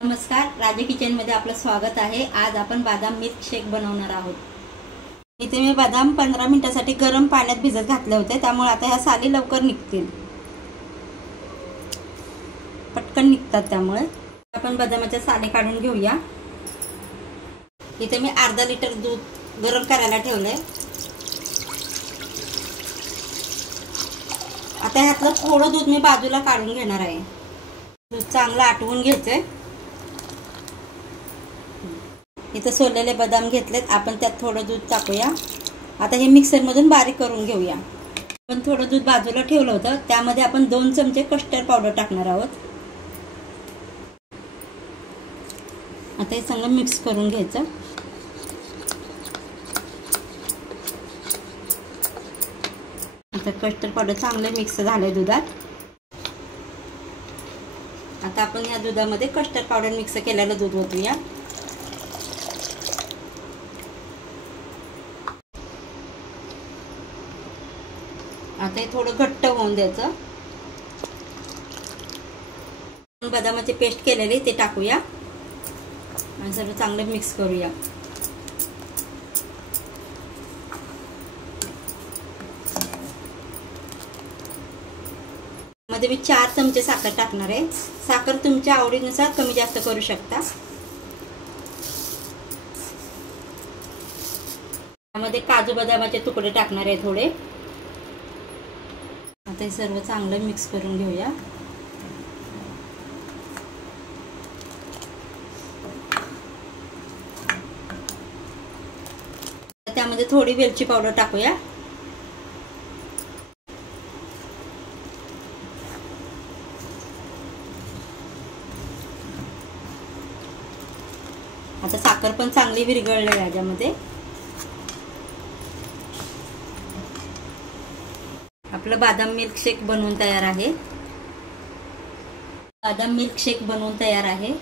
नमस्कार, राजे किचन मध्ये आपलं स्वागत आहे। आज आपण बदाम मिल्क शेक बनवणार आहोत। इथे मी बदाम 15 मिनिटांसाठी गरम पाण्यात भिजत घातले होते, त्यामुळे आता ह्या साली लवकर निघतील, पटकन निघतात। त्यामुळे आपण बदामाच्या साली काढून घेऊया। इथे मी अर्धा लिटर दूध गरम करायला ठेवलंय। आता ह्यातलं थोडं दूध मी बाजूला काढून घेणार आहे। दूध चांगलं आटवून घ्यायचंय। इथे सोललेले बदाम घेतलेत, आपण त्यात थोडं दूध टाकूया। आता हे मिक्सर मधून बारीक करून घेऊया। आपण थोडं दूध बाजूला ठेवलं होतं, त्यामध्ये आपण 2 चमचे कस्टर्ड पावडर टाकणार आहोत। आता हे चांगलं मिक्स करून घ्यायचं। आता कस्टर्ड पावडर चांगलं मिक्स झालंय दुधात। आता आपण या दुधामध्ये कस्टर्ड पावडर मिक्स केलेलं दूध ओतूया। आता हे थोडं घट्ट होऊन द्यायचं। बदामाची पेस्ट केलेली ते टाकूया आणि सर्व चांगलं मिक्स करूया। मध्ये मी 4 चमचे साखर टाकणार आहे। साखर तुमच्या आवडीनुसार कमी जास्त करू शकता। त्यामध्ये काजू बदामाचे तुकडे टाकणार आहे थोडे। आता हे सर्व चांगलं मिक्स करून घेऊया। त्यामध्ये थोडी वेलची पावडर टाकूया। आता साखर पण चांगली विरघळली याच्यामध्ये। आपलं बदाम मिल्क शेक बनवून तयार आहे। बदाम मिल्क शेक बनवून तयार आहे।